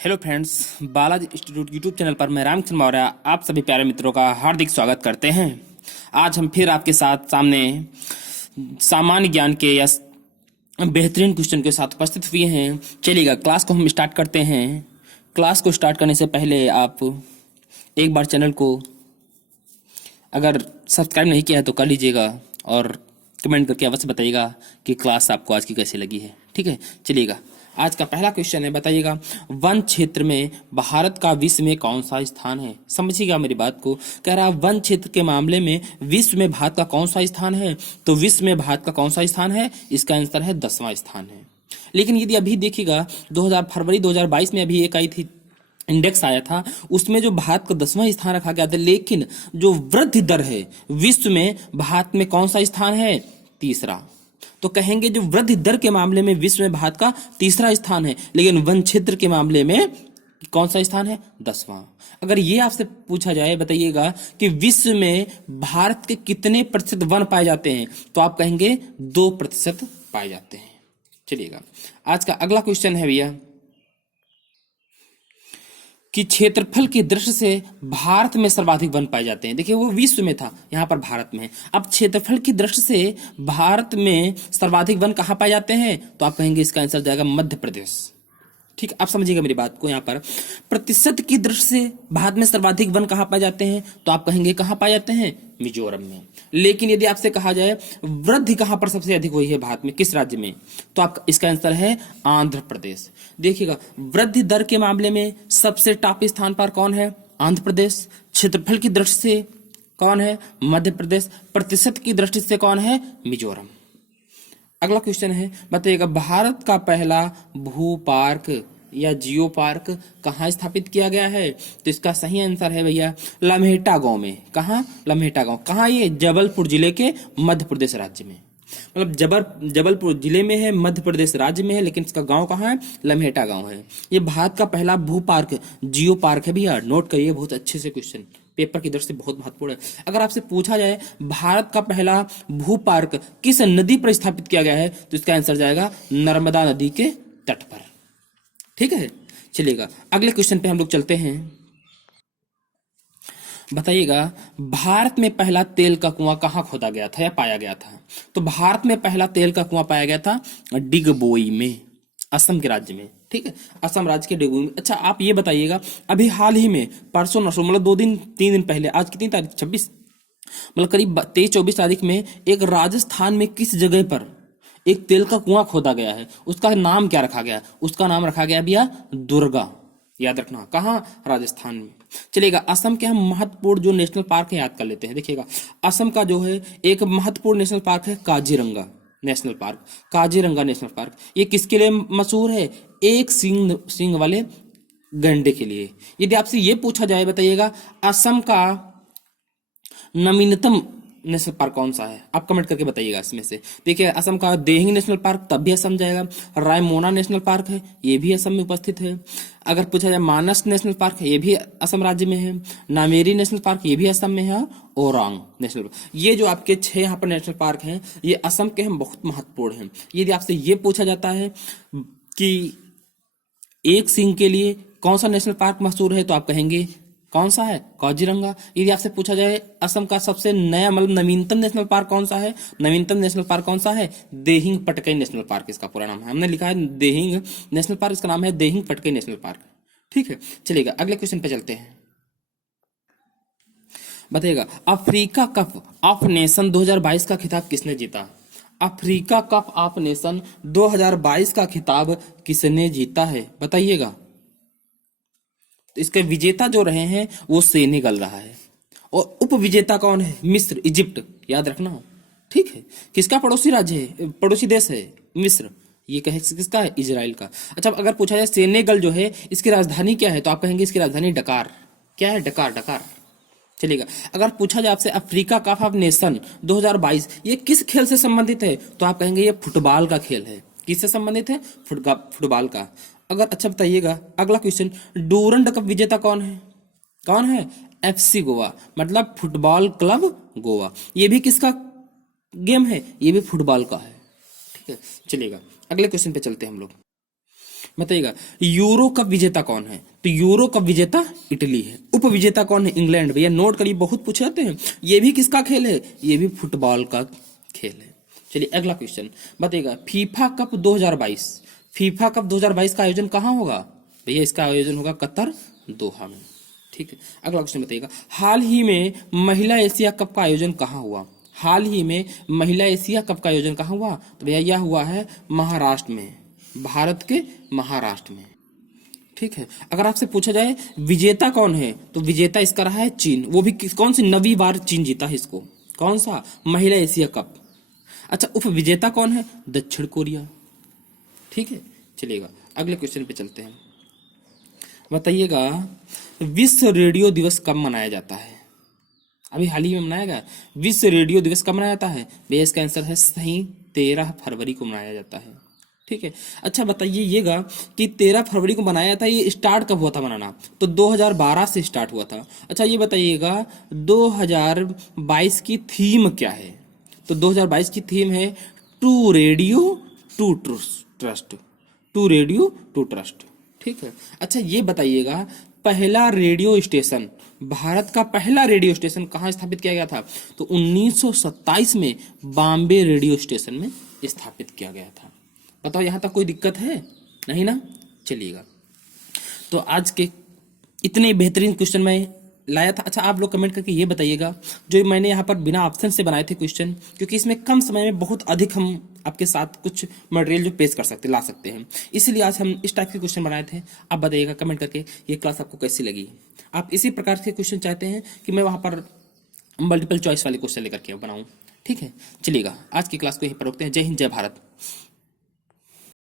Hello friends, Balaji institute YouTube channel पर मैं रामचंद्र मौर्य आप सभी प्यारे मित्रों का हार्दिक स्वागत करते हैं। आज हम फिर आपके साथ सामने सामान्य ज्ञान के या बेहतरीन क्वेश्चन के साथ उपस्थित हुए हैं। चलिएगा, क्लास को हम स्टार्ट करते हैं। क्लास को स्टार्ट करने से पहले आप एक बार चैनल को अगर सब्सक्राइब नहीं किया है तो कर लीजिएगा और कमेंट करके अवश्य बताइएगा कि क्लास आपको आज की कैसी लगी है। ठीक है, चलिएगा, आज का पहला क्वेश्चन है, बताइएगा वन क्षेत्र में भारत का विश्व में कौन सा स्थान है। समझिएगा मेरी बात को, कह रहा वन क्षेत्र के मामले में विश्व में भारत का कौन सा स्थान है। तो विश्व में भारत का कौन सा स्थान है, इसका आंसर है 10वां स्थान है। लेकिन यदि अभी देखिएगा फरवरी 2022 में अभी एक आई थी इंडेक्स आया था, उसमें जो भारत का 10वां स्थान रखा गया था, लेकिन जो वृद्धि दर है विश्व में भारत में कौन सा स्थान है, तीसरा। तो कहेंगे जो वृद्धि दर के मामले में विश्व में भारत का तीसरा स्थान है, लेकिन वन क्षेत्र के मामले में कौन सा स्थान है, 10वां। अगर ये आपसे पूछा जाए, बताइएगा कि विश्व में भारत के कितने प्रतिशत वन पाए जाते हैं, तो आप कहेंगे 2% पाए जाते हैं। चलिएगा, आज का अगला क्वेश्चन है भैया कि क्षेत्रफल की दृष्टि से भारत में सर्वाधिक वन पाए जाते हैं। देखिए, वो विश्व में था, यहाँ पर भारत में है। अब क्षेत्रफल की दृष्टि से भारत में सर्वाधिक वन कहाँ पाए जाते हैं, तो आप कहेंगे इसका आंसर जाएगा मध्य प्रदेश। ठीक, आप समझिएगा मेरी बात को। यहाँ पर प्रतिशत की दृष्टि से भारत में सर्वाधिक वन कहाँ पाए जाते हैं, तो आप कहेंगे कहाँ पाए जाते हैं, मिजोरम में। लेकिन यदि आपसे कहा जाए वृद्धि कहाँ पर सबसे अधिक हुई है भारत में, किस राज्य में, तो आप इसका आंसर है आंध्र प्रदेश। देखिएगा, वृद्धि दर के मामले में सबसे टॉप स्थान पर कौन है, आंध्र प्रदेश। क्षेत्रफल की दृष्टि से कौन है, मध्य प्रदेश। प्रतिशत की दृष्टि से कौन है, मिजोरम। अगला क्वेश्चन है, बताइएगा भारत का पहला भू पार्क या जियो पार्क कहाँ स्थापित किया गया है। तो इसका सही आंसर है भैया लम्हेटा गांव में। कहाँ, लम्हेटा गांव। कहाँ ये, जबलपुर जिले के मध्य प्रदेश राज्य में। मतलब जबलपुर जिले में है, मध्य प्रदेश राज्य में है, लेकिन इसका गांव कहाँ है, लम्हेटा गांव है। ये भारत का पहला भू पार्क जियो पार्क है भैया, नोट करिए बहुत अच्छे से, क्वेश्चन पेपर की दृष्टि से बहुत महत्वपूर्ण है। अगर आपसे पूछा जाए भारत का पहला भू पार्क किस नदी पर स्थापित किया गया है, तो इसका आंसर जाएगा नर्मदा नदी के तट पर। ठीक है, चलिएगा अगले क्वेश्चन पे हम लोग चलते हैं। बताइएगा भारत में पहला तेल का कुआं कहाँ खोदा गया था या पाया गया था। तो भारत में पहला तेल का कुआं पाया गया था डिगबोई में, असम के राज्य में। ठीक है, असम राज्य के डिगबोई में। अच्छा, आप ये बताइएगा अभी हाल ही में परसों नरसों, मतलब 2 दिन पहले, आज कितनी तारीख, 26, मतलब करीब 23-24 तारीख में एक राजस्थान में किस जगह पर एक तेल का कुआं खोदा गया है, उसका नाम क्या रखा गया, उसका नाम रखा गया भैया दुर्गा। याद रखना, कहाँ, राजस्थान में। चलिएगा, असम के हम महत्वपूर्ण जो नेशनल पार्क है याद कर लेते हैं। देखिएगा, असम का जो है एक महत्वपूर्ण नेशनल पार्क है Kaziranga national park. Kaziranga national park ये किसके लिए मशहूर है, एक सींग वाले गैंडे के लिए। यदि आपसे ये पूछा जाए, बताइएगा असम का नवीनतम नेशनल पार्क कौन सा है, आप कमेंट करके बताइएगा इसमें से। देखिए, असम का देहिंग नेशनल पार्क तब भी असम जाएगा, रायमोना नेशनल पार्क है, ये भी असम में उपस्थित है। अगर पूछा जाए मानस नेशनल पार्क है, ये भी असम राज्य में है। नामेरी नेशनल पार्क ये भी असम में है। ओरांग नेशनल पार्क, ये जो आपके 6 यहाँ पर नेशनल पार्क हैं, ये असम के हैं, बहुत महत्वपूर्ण हैं। यदि आपसे ये पूछा जाता है कि एक सींग के लिए कौन सा नेशनल पार्क मशहूर है, तो आप कहेंगे कौन सा है, काजीरंगा। यदि आपसे पूछा जाए असम का सबसे नया मतलब नवीनतम नेशनल पार्क कौन सा है, नवीनतम नेशनल पार्क कौन सा है, देहिंग पटकाई नेशनल पार्क इसका पूरा नाम है। हमने लिखा है देहिंग नेशनल पार्क, इसका नाम है देहिंग पटकाई नेशनल पार्क। ठीक है, चलिएगा अगले क्वेश्चन पे चलते हैं। बताइएगा अफ्रीका कप ऑफ नेशन 2022 का खिताब किसने जीता। अफ्रीका कप ऑफ नेशन 2022 का खिताब किसने जीता है, बताइएगा। तो इसके विजेता जो रहे हैं वो सेनेगल रहा है, और उप विजेता कौन है, मिस्र, इजिप्ट। याद रखना, ठीक है। किसका पड़ोसी राज्य है, पड़ोसी देश है मिस्र, ये कहे किसका है, इजराइल का। अच्छा, अगर पूछा जाए सेनेगल जो है इसकी राजधानी क्या है, तो आप कहेंगे इसकी राजधानी डकार। क्या है, डकार, डकार। चलिएगा, अगर पूछा जाए आपसे अफ्रीका कप ऑफ नेशन 2022 ये किस खेल से संबंधित है, तो आप कहेंगे ये फुटबॉल का खेल है। किससे संबंधित है, फुटबॉल का। अगर अच्छा बताइएगा अगला क्वेश्चन, डूरंड कप विजेता कौन है, कौन है, FC गोवा, मतलब फुटबॉल क्लब गोवा। ये भी किसका गेम है, ये भी फुटबॉल का है। ठीक है, चलिएगा अगले क्वेश्चन पे चलते हैं हम लोग। बताइएगा यूरो कप विजेता कौन है? तो यूरो कप विजेता इटली है। उप विजेता कौन है? इंग्लैंड। भैया नोट करिए, बहुत पूछे जाते हैं। ये भी किसका खेल है? ये भी फुटबॉल का खेल है। चलिए अगला क्वेश्चन बताइएगा फीफा कप 2022, फीफा कप 2022 का आयोजन कहाँ होगा? भैया इसका आयोजन होगा कतर, दोहा में। ठीक है, अगला क्वेश्चन बताइएगा हाल ही में महिला एशिया कप का आयोजन कहाँ हुआ? हाल ही में महिला एशिया कप का आयोजन कहाँ हुआ? तो भैया यह हुआ है महाराष्ट्र में, भारत के महाराष्ट्र में। ठीक है, अगर आपसे पूछा जाए विजेता कौन है, तो विजेता इसका रहा है चीन। वो भी कौन सी 9वीं बार चीन जीता है इसको, कौन सा? महिला एशिया कप। अच्छा, उप विजेता कौन है? दक्षिण कोरिया। ठीक है, चलिएगा अगले क्वेश्चन पे चलते हैं। बताइएगा विश्व रेडियो दिवस कब मनाया जाता है? अभी हाल ही में मनाया गया। विश्व रेडियो दिवस कब मनाया जाता है? भैया इसका आंसर है सही 13 फरवरी को मनाया जाता है। ठीक है, अच्छा बताइएगा कि 13 फरवरी को मनाया था, ये स्टार्ट कब हुआ था मनाना? तो 2012 से स्टार्ट हुआ था। अच्छा ये बताइएगा 2022 की थीम क्या है? तो 2022 की थीम है to radio to trust, to radio to trust. ठीक है, अच्छा ये बताइएगा पहला रेडियो स्टेशन, भारत का पहला रेडियो स्टेशन कहाँ स्थापित किया गया था? तो 1927 में बॉम्बे रेडियो स्टेशन में स्थापित किया गया था। बताओ यहाँ तक कोई दिक्कत है? नहीं ना? चलिएगा, तो आज के इतने बेहतरीन क्वेश्चन मैं लाया था। अच्छा आप लोग कमेंट करके ये बताइएगा जो मैंने यहाँ पर बिना ऑप्शन से बनाए थे क्वेश्चन, क्योंकि इसमें कम समय में बहुत अधिक हम आपके साथ कुछ मटेरियल जो पेश कर सकते ला सकते हैं, इसलिए आज हम इस टाइप के क्वेश्चन बनाए थे। आप बताइएगा कमेंट करके ये क्लास आपको कैसी लगी। आप इसी प्रकार के क्वेश्चन चाहते हैं कि मैं वहाँ पर मल्टीपल चॉइस वाले क्वेश्चन लेकर के बनाऊँ? ठीक है, चलिएगा आज की क्लास को यहीं पर रोकते हैं। जय हिंद, जय भारत।